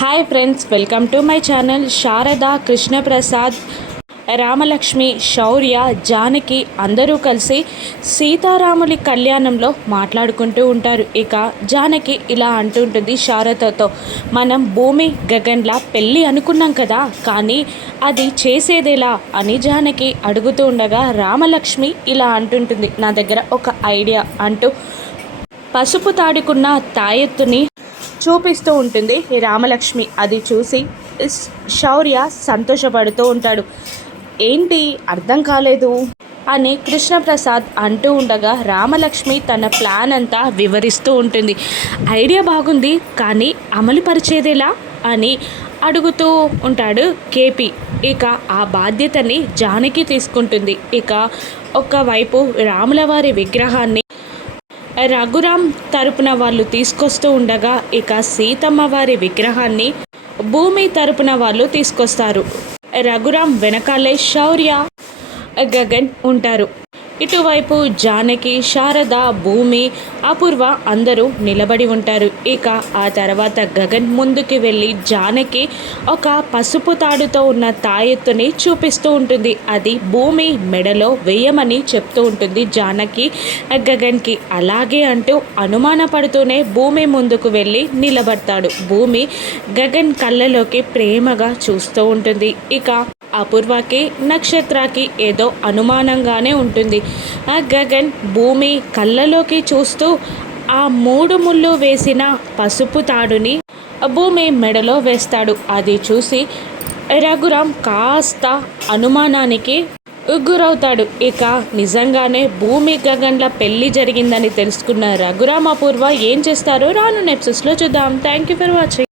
Hi friends welcome to my channel Sharada Krishnaprasad. Ramalakshmi Shourya Janaki అందరూ కలిసి సీతారాములి కళ్యాణంలో మాట్లాడుకుంటూ ఉంటారు. ఇక జానకి ఇలా అంటుంటుంది శారదతో. మనం భూమి గగన్లా పెళ్ళి అనుకున్నాం కదా కానీ అది చేసేదేలా అని జానకి అడుగుతూ ఉండగా రామలక్ష్మి ఇలా అంటుంటుంది. నా దగ్గర ఒక ఐడియా అంటూ పసుపు తాడుకున్న తాయెత్తుని చూపిస్తూ ఉంటుంది. రామలక్ష్మి అది చూసి శౌర్య సంతోషపడుతూ ఉంటాడు. ఏంటి? అర్థం కాలేదు అని కృష్ణప్రసాద్ అంటూ ఉండగా రామలక్ష్మి తన ప్లాన్ అంతా వివరిస్తూ ఉంటుంది. ఐడియా బాగుంది కానీ అమలు పరిచేదేలా? అని అడుగుతూ ఉంటాడు కేపీ. ఇక ఆ బాధ్యతని జానకి తీసుకుంటుంది. ఇక ఒకవైపు రాములవారి విగ్రహాన్ని రఘురాం తరపున వాళ్ళు తీసుకొస్తూ ఉండగా ఇక సీతమ్మ వారి విగ్రహాన్ని భూమి తరపున వాళ్ళు తీసుకొస్తారు. రఘురాం వెనకాలే శౌర్య గగన్ ఉంటారు. ఇటువైపు జానకి శారద భూమి అపూర్వ అందరూ నిలబడి ఉంటారు. ఇక ఆ తర్వాత గగన్ ముందుకు వెళ్ళి జానకి ఒక పసుపు తాడుతో ఉన్న తాయెత్తుని చూపిస్తూ ఉంటుంది. అది భూమి మెడలో వేయమని చెప్తూ ఉంటుంది జానకి. గగన్కి అలాగే అంటూ అనుమానపడుతూనే భూమి ముందుకు వెళ్ళి నిలబడతాడు. భూమి గగన్ కళ్ళలోకి ప్రేమగా చూస్తూ ఉంటుంది. ఇక అపూర్వకి నక్షత్రకి ఏదో అనుమానంగానే ఉంటుంది. ఆ గగన్ భూమి కళ్ళలోకి చూస్తూ ఆ మూడు ముళ్ళు వేసిన పసుపు తాడుని భూమి మెడలో వేస్తాడు. అది చూసి రఘురామ్ కాస్త అనుమానానికి గురవుతాడు. ఇక నిజంగానే భూమి గగన్ల పెళ్ళి జరిగిందని తెలుసుకున్న రఘురామ్ అపూర్వ ఏం చేస్తారో రాను నెప్సెస్లో చూద్దాం. Thank you for watching